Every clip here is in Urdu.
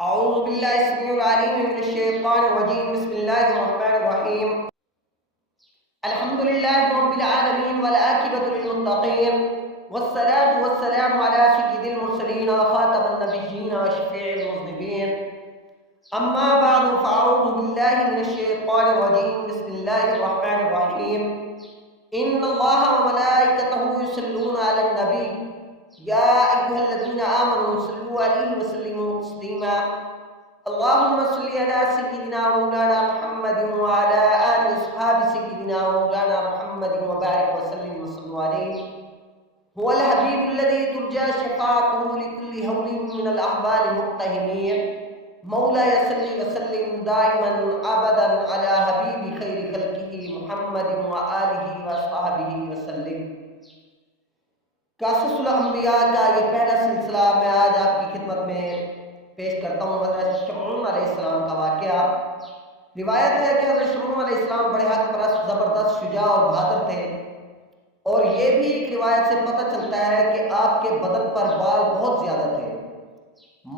أعوذ بالله السميع العليم من الشيطان الرجيم. بسم الله الرحمن الرحيم. الحمد لله رب العالمين والعاقبة للمتقين، والصلاة والسلام على سيد المرسلين وخاتم النبيين وشفيع المذنبين. أما بعد فأعوذ بالله من الشيطان الرجيم. بسم الله الرحمن الرحيم. إن الله وملائكته يصلون على النبي يا أيها الذين آمنوا صلوا عليه وسلموا تسليما. اللهم صل على سيدنا مولانا محمد وعلى آل أصحاب سيدنا مولانا محمد وبارك وسلم وصلوا عليه. هو الحبيب الذي ترجى شفاعته لكل هول من الأحوال مقتهمين. مولاي صل وسلم دائما أبدا على حبيب خير خلقه محمد وآله وصحبه وسلم. قصص الانبیاء کا یہ پہلا سلسلہ میں آج آپ کی خدمت میں پیش کرتا ہوں. حضرت شمعون علیہ السلام کا واقعہ. روایت ہے کہ حضرت شمعون علیہ السلام بڑے حق پرست، زبردست، شجاع اور بہادر تھے، اور یہ بھی ایک روایت سے پتہ چلتا ہے کہ آپ کے بدن پر بال بہت زیادہ تھے،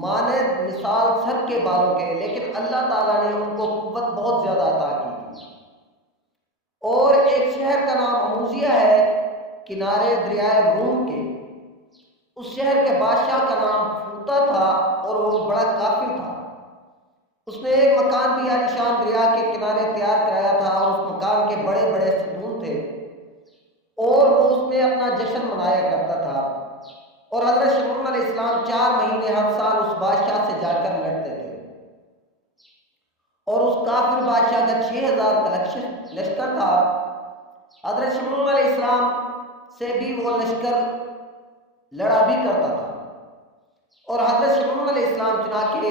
مانند مثال سر کے بالوں کے، لیکن اللہ تعالیٰ نے ان کو قوت بہت زیادہ عطا کی تھی. اور ایک شہر کا نام اموزیہ ہے کنارے دریائے روم کے. اس شہر کے بادشاہ کا نام فوتا تھا اور وہ بڑا کافر تھا. اس نے ایک مکان بھی عالیشان دریا کے کنارے تیار کرایا تھا، اور اس مکان کے بڑے بڑے ستون تھے، اور وہ اس میں اپنا جشن منایا کرتا تھا. اور حضرت شمعون علیہ السلام 4 مہینے ہر سال اس بادشاہ سے جا کر لڑتے تھے، اور اس کافر بادشاہ کا 6000 کا لشکر تھا. حضرت شمعون علیہ السلام سے بھی وہ لشکر لڑا بھی کرتا تھا، اور حضرت شمعون علیہ السلام چنانچہ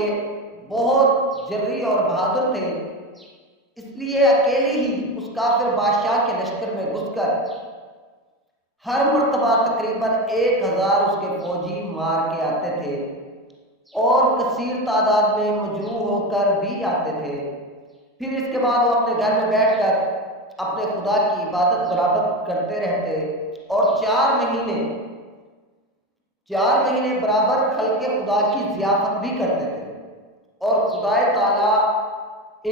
بہت جرئی اور بہادر تھے، اس لیے اکیلے ہی اس کافر بادشاہ کے لشکر میں گھس کر ہر مرتبہ تقریباً 1000 اس کے فوجی مار کے آتے تھے، اور کثیر تعداد میں مجروح ہو کر بھی آتے تھے. پھر اس کے بعد وہ اپنے گھر میں بیٹھ کر اپنے خدا کی عبادت برابر کرتے رہتے، اور 4 مہینے برابر خلق خدا کی ضیافت بھی کرتے تھے، اور خدا تعالیٰ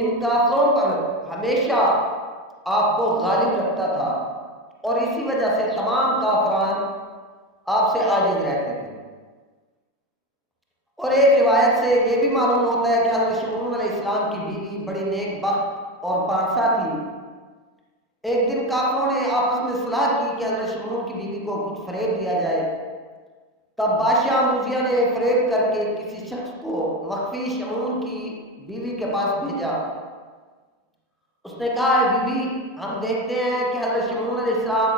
ان کافروں پر ہمیشہ آپ کو غالب رکھتا تھا، اور اسی وجہ سے تمام کافران آپ سے عاجز رہتے تھے. اور ایک روایت سے یہ بھی معلوم ہوتا ہے کہ حضرت شمعون علیہ السلام کی بیوی بڑی نیک بخت اور پارسا تھی. ایک دن کافروں نے آپس میں صلاح کی کہ حضرت شمعون کی بیوی کو کچھ فریب دیا جائے. تب بادشاہ اموزیہ نے فریب کر کے کسی شخص کو مخفی شمعون کی بیوی کے پاس بھیجا. اس نے کہا، اے بی بی، ہم دیکھتے ہیں کہ حضرت شمعون علیہ السلام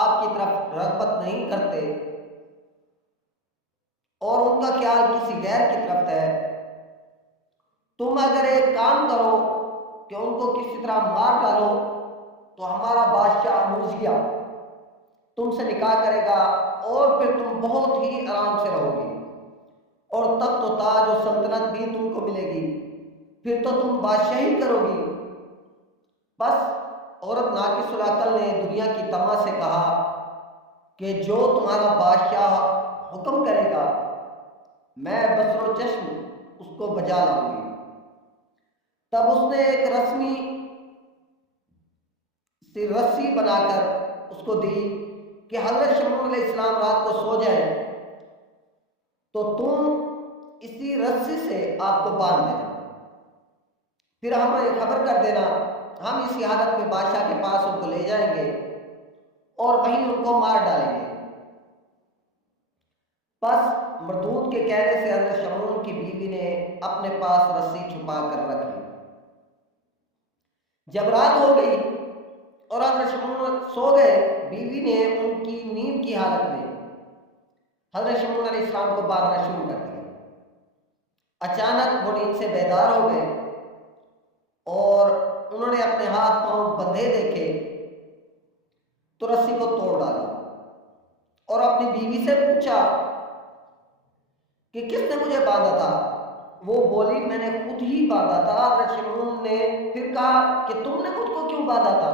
آپ کی طرف رغبت نہیں کرتے، اور ان کا خیال کسی غیر کی طرف ہے. تم اگر ایک کام کرو کہ ان کو کسی طرح مار ڈالو، تو ہمارا بادشاہ اموزیہ تم سے نکاح کرے گا، اور پھر تم بہت ہی آرام سے رہو گی، اور تخت و تاج و سلطنت بھی تم کو ملے گی. پھر تو تم بادشاہی کرو گی. بس عورت ناقص العقل نے دنیا کی طمع سے کہا کہ جو تمہارا بادشاہ حکم کرے گا میں بصر و چشم اس کو بجا لاؤں گی. تب اس نے ایک رسی بنا کر اس کو دی کہ حضرت شمعون علیہ السلام رات کو سو جائے تو تم اسی رسی سے آپ کو باندھ دینا، پھر ہمیں خبر کر دینا، ہم اسی حالت میں بادشاہ کے پاس ان کو لے جائیں گے اور وہیں ان کو مار ڈالیں گے. بس مردود کے کہنے سے حضرت شمعون کی بیوی نے اپنے پاس رسی چھپا کر رکھ لی. جب رات ہو گئی اور حضرت شمعون سو گئے، بیوی نے ان کی نیند کی حالت میں حضرت شمعون علیہ السلام کو مارنا شروع کر دیا. اچانک وہ نیند سے بیدار ہو گئے، اور انہوں نے اپنے ہاتھ پاؤں بندھے دیکھے تو رسی کو توڑ ڈالا، اور اپنی بیوی سے پوچھا کہ کس نے مجھے باندھا تھا؟ وہ بولی، میں نے خود ہی باندھا تھا. حضرت شمعون نے پھر کہا کہ تم نے مجھ کو کیوں باندھا تھا؟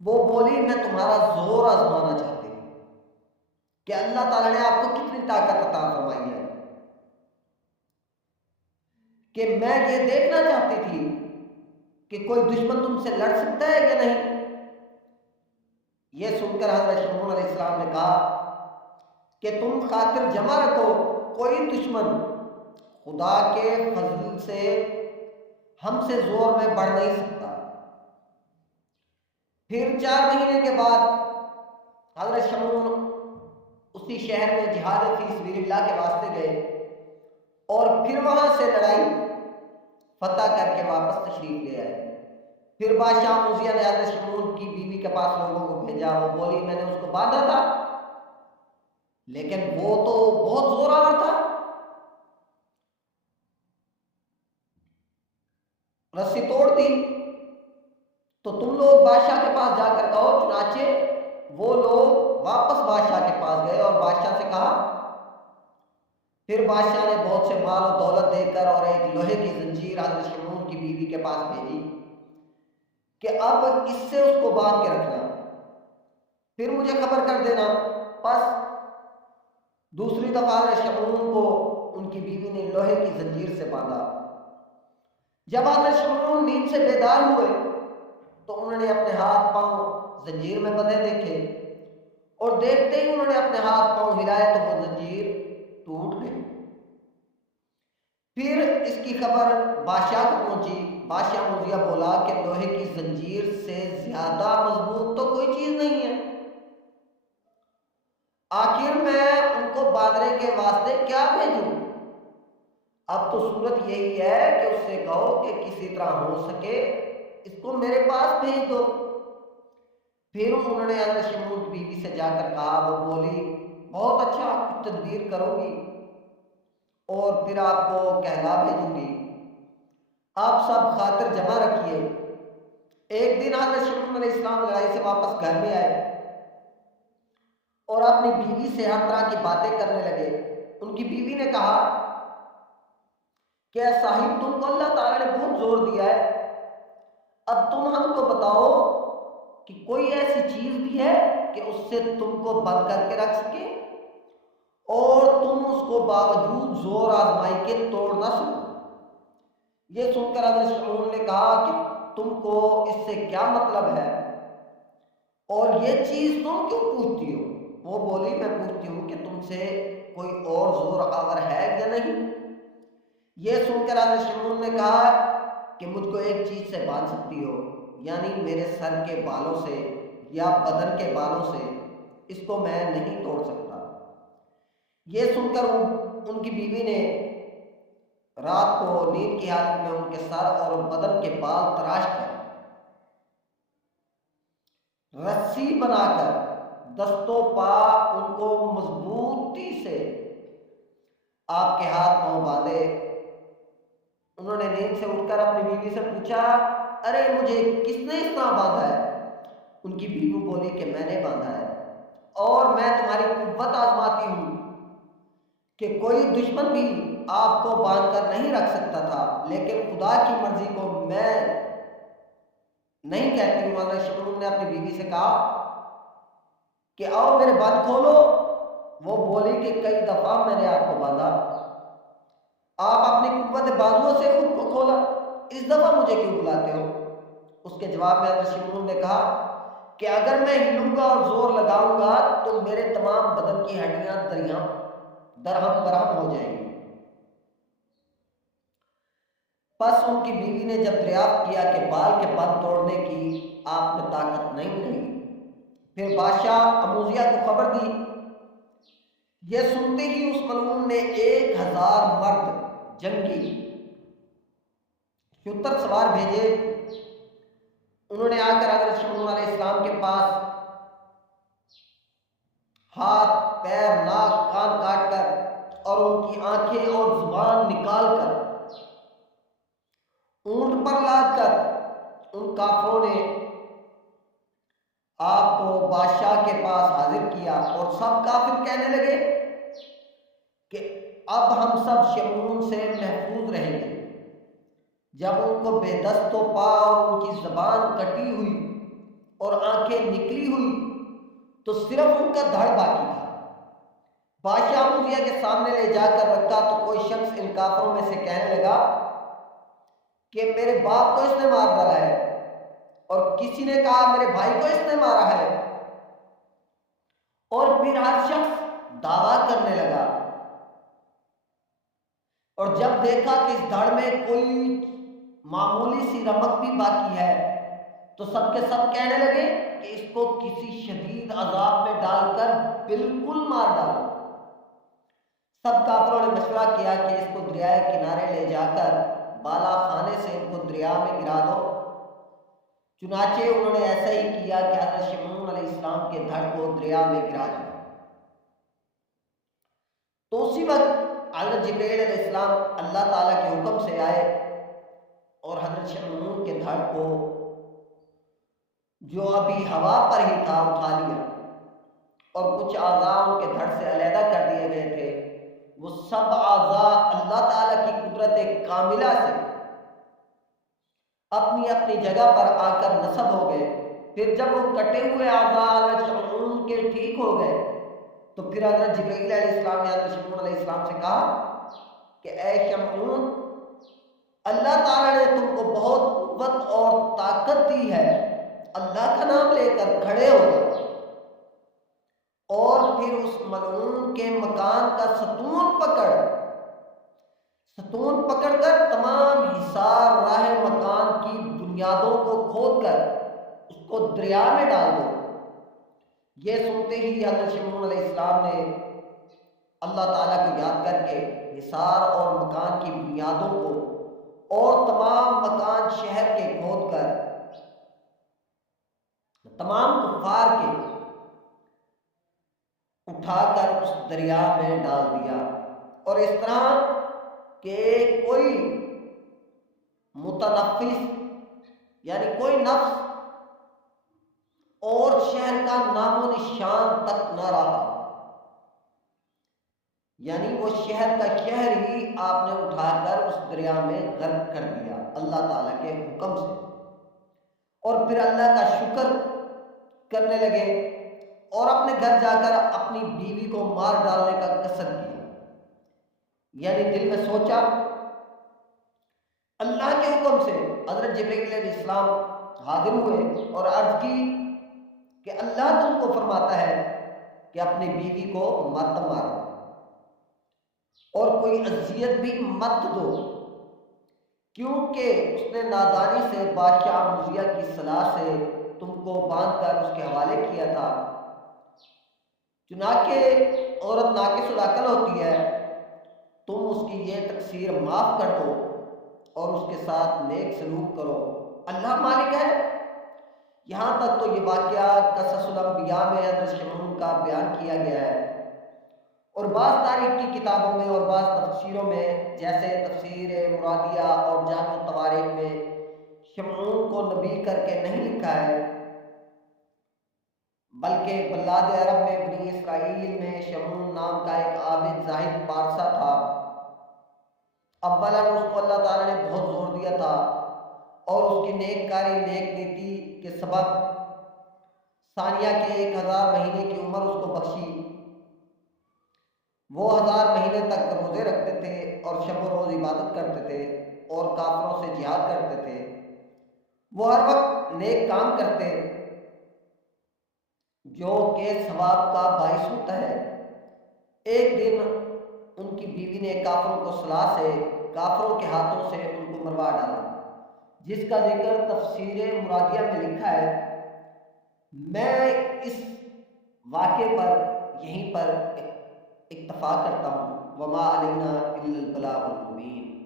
وہ بولی، میں تمہارا زور آزمانا چاہتی ہوں کہ اللہ تعالیٰ نے آپ کو کتنی طاقت عطا فرمائی ہے. کہ میں یہ دیکھنا چاہتی تھی کہ کوئی دشمن تم سے لڑ سکتا ہے یا نہیں۔ یہ سن کر حضرت شمعون علیہ السلام نے کہا کہ تم خاطر جمع رکھو، کوئی دشمن خدا کے فضل سے ہم سے زور میں بڑھ نہیں سکتا۔ پھر 4 مہینے کے بعد حضرت شمعون اسی شہر میں جہاد فی سبیل اللہ کے واسطے گئے اور پھر وہاں سے لڑائی فتح کر کے واپس تشریف لے آئے۔ پھر بادشاہ موذیہ نے حضرت شمعون کی بیوی کے پاس لوگوں کو بھیجا، وہ بولی میں نے اس کو باندھا تھا لیکن وہ تو بہت زور آور تھا، رسی توڑ دی، تو تم لوگ بادشاہ کے پاس جا کر کہو۔ چنانچہ وہ لوگ واپس بادشاہ کے پاس گئے اور بادشاہ سے کہا۔ پھر بادشاہ نے بہت سے مال و دولت دے کر اور ایک لوہے کی زنجیر حضرت شمعون کی بیوی کے پاس بھیجی کہ اب اس سے اس کو باندھ کے رکھنا، پھر مجھے خبر کر دینا۔ پس دوسری دفعہ حضرت شمعون کو ان کی بیوی نے لوہے کی زنجیر سے باندھا۔ جب حضرت شمعون نیند سے بیدار ہوئے تو انہوں نے اپنے ہاتھ پاؤں زنجیر میں بندھے دیکھے، اور دیکھتے ہی انہوں نے اپنے ہاتھ پاؤں ہلائے تو وہ زنجیر ٹوٹ گئی۔ پھر اس کی خبر بادشاہ کو پہنچی۔ بادشاہ موذیہ بولا کہ لوہے کی زنجیر سے زیادہ مضبوط تو کوئی چیز نہیں ہے، آخر میں ان کو باندھنے کے واسطے کیا بھیجوں؟ اب تو صورت یہی ہے کہ اس سے کہو کہ کسی طرح ہو سکے اس کو میرے پاس بھیج دو۔ پھر انہوں نے حضرت شمعون کی بیوی سے جا کر کہا، وہ بولی بہت اچھا، کچھ تدبیر کرو گی اور پھر آپ کو کہلا بھیجوں گی، آپ سب خاطر جمع رکھیے۔ ایک دن حضرت شمعون علیہ السلام لڑائی سے واپس گھر میں آئے اور اپنی بیوی سے ہر طرح کی باتیں کرنے لگے۔ ان کی بیوی نے کہا کہ صاحب تم کو اللہ تعالیٰ نے بہت زور دیا ہے، اب تم ہم کو بتاؤ کہ کوئی ایسی چیز بھی ہے کہ اس سے تم کو بند کر کے رکھ سکے اور تم اس کو باوجود زور آزمائی کے توڑ نہ سکو۔ یہ سن کر حضرت شمعون نے کہا کہ تم کو اس سے کیا مطلب ہے اور یہ چیز تم کیوں پوچھتی ہو؟ وہ بولی میں پوچھتی ہوں کہ تم سے کوئی اور زور آور ہے یا نہیں۔ یہ سن کر حضرت شمعون نے کہا کہ مجھ کو ایک چیز سے باندھ سکتی ہو، یعنی میرے سر کے بالوں سے یا بدن کے بالوں سے، اس کو میں نہیں توڑ سکتا۔ یہ سن کر ان کی بیوی نے رات کو نیند کی حالت میں ان کے سر اور بدن کے بال تراش کر رسی بنا کر دستوں پا ان کو مضبوطی سے آپ کے ہاتھ پاؤں باندھے۔ انہوں نے نیند سے اٹھ کر اپنی بیوی سے پوچھا، ارے مجھے کس نے اس طرح باندھا ہے؟ ان کی بیوی بولی کہ میں نے باندھا ہے، اور میں تمہاری قوت آزماتی ہوں کہ کوئی دشمن بھی آپ کو باندھ کر نہیں رکھ سکتا تھا، لیکن خدا کی مرضی کو میں نہیں کہتی ہوں۔ حضرت شمعون نے اپنی بیوی سے کہا کہ آؤ میرے بند کھولو۔ وہ بولی کہ کئی دفعہ میں نے آپ کو باندھا، آپ اپنی قوت بازوؤں سے خود کو کھولا، اس دفعہ مجھے کیوں بلاتے ہو؟ اس کے جواب میں حضرت شمعون نے کہا کہ اگر میں ہلوں گا اور زور لگاؤں گا تو میرے تمام بدن کی ہڈیاں درہم برہم ہو جائیں گی۔ پس ان کی بیوی نے جب دریافت کیا کہ بال کے بند توڑنے کی آپ میں طاقت نہیں رہی، پھر بادشاہ موذیہ کو خبر دی۔ یہ سنتے ہی اس ملعون نے 1000 مرد جنگی شتر سوار بھیجے۔ انہوں نے آ کر حضرت شمعون علیہ السلام کے پاس ہاتھ پیر ناک کان کاٹ کر اور ان کی آنکھیں اور زبان نکال کر اونٹ پر لاد کر ان کافروں نے آپ کو بادشاہ کے پاس حاضر کیا، اور سب کافر کہنے لگے کہ اب ہم سب شمعون سے محفوظ رہیں گے۔ جب ان کو بے دست و پا اور ان کی زبان کٹی ہوئی اور آنکھیں نکلی ہوئی تو صرف ان کا دھڑ باقی تھا۔ بادشاہ موذیہ کے سامنے لے جا کر رکھا تو کوئی شخص ان کافروں میں سے کہنے لگا کہ میرے باپ کو اس نے مار ڈالا ہے، اور کسی نے کہا میرے بھائی کو اس نے مارا ہے، اور پھر ہر شخص دعویٰ کرنے لگا، اور جب دیکھا کہ اس دھڑ میں کوئی معمولی سی رمق بھی باقی ہے تو سب کے سب کہنے لگے کہ اس کو کسی شدید عذاب میں ڈال کر بالکل مار ڈالو۔ سب کافروں نے مشورہ کیا کہ اس کو دریائے کنارے لے جا کر بالا خانے سے ان کو دریا میں گرا دو۔ چنانچہ انہوں نے ایسا ہی کیا کہ حضرت شمعون علیہ السلام کے دھڑ کو دریا میں گرا دیا۔ تو اسی وقت حضرت جبرائیل علیہ السلام اللہ تعالیٰ کے حکم سے آئے اور حضرت شمعون کے دھڑ کو جو ابھی ہوا پر ہی تھا اٹھا لیا، اور کچھ اعضاء ان کے دھڑ سے علیحدہ کر دیے گئے تھے۔ وہ سب اعضاء اللہ تعالیٰ کی قدرت کاملہ سے اپنی اپنی جگہ پر آ کر نصب ہو گئے۔ پھر جب وہ کٹے ہوئے اعضاء حضرت شمعون کے ٹھیک ہو گئے تو پھر حضرت جبرائیل علیہ السلام نے حضرت شمعون علیہ السلام سے کہا کہ اے شمعون، اللہ تعالیٰ نے تم کو بہت قوت اور طاقت دی ہے، اللہ کا نام لے کر کھڑے ہو گئے، اور پھر اس ملعون کے مکان کا ستون پکڑ کر تمام حصار راہ مکان کی بنیادوں کو کھود کر اس کو دریا میں ڈال دو۔ یہ سنتے ہی حضرت شمعون علیہ السلام نے اللہ تعالیٰ کو یاد کر کے حصار اور مکان کی بنیادوں کو اور تمام مکان شہر کے کھود کر تمام کفار کے اٹھا کر اس دریا میں ڈال دیا، اور اس طرح کہ کوئی متنفس یعنی کوئی نفس اور شہر کا نام و نشان تک نہ رہا، یعنی وہ شہر کا شہر ہی آپ نے اٹھا کر اس دریا میں غرق کر دیا اللہ تعالیٰ کے حکم سے۔ اور پھر اللہ کا شکر کرنے لگے اور اپنے گھر جا کر اپنی بیوی کو مار ڈالنے کا قصد کیا، یعنی دل میں سوچا۔ اللہ کے حکم سے حضرت جبرائیل علیہ السلام حاضر ہوئے اور عرض کی کہ اللہ تم کو فرماتا ہے کہ اپنی بیوی کو مت مارو اور کوئی اذیت بھی مت دو، کیونکہ اس نے نادانی سے بادشاہ مزیہ کی صلاح سے تم کو باندھ کر اس کے حوالے کیا تھا۔ چنانچہ عورت ناقص العقل ہوتی ہے، تم اس کی یہ تقصیر معاف کر دو اور اس کے ساتھ نیک سلوک کرو، اللہ مالک ہے۔ یہاں تک تو یہ واقعہ قصص الانبیاء میں حضرت شمعون کا بیان کیا گیا ہے، اور بعض تاریخ کی کتابوں میں اور بعض تفسیروں میں جیسے تفسیر مرادیہ اور جامع التواریخ میں شمعون کو نبی کر کے نہیں لکھا ہے، بلکہ بلاد عرب میں بنی اسرائیل میں شمعون نام کا ایک عابد زاہد بادشاہ تھا۔ اولا اس کو اللہ تعالیٰ نے بہت زور دیا تھا، اور اس کی نیک کاری نیک نیتی کے سبب ثانیہ کے 1000 مہینے کی عمر اس کو بخشی۔ وہ 1000 مہینے تک روزے رکھتے تھے اور شب و روز عبادت کرتے تھے اور کافروں سے جہاد کرتے تھے۔ وہ ہر وقت نیک کام کرتے جو کہ ثواب کا باعث ہوتا ہے۔ ایک دن ان کی بیوی نے کافروں کو صلاح سے کافروں کے ہاتھوں سے ان کو مروا ڈالا، جس کا ذکر تفسیر مرادیہ میں لکھا ہے۔ میں اس واقعے پر یہیں پر اکتفا کرتا ہوں۔ وما علینا الا البلاغ المبین۔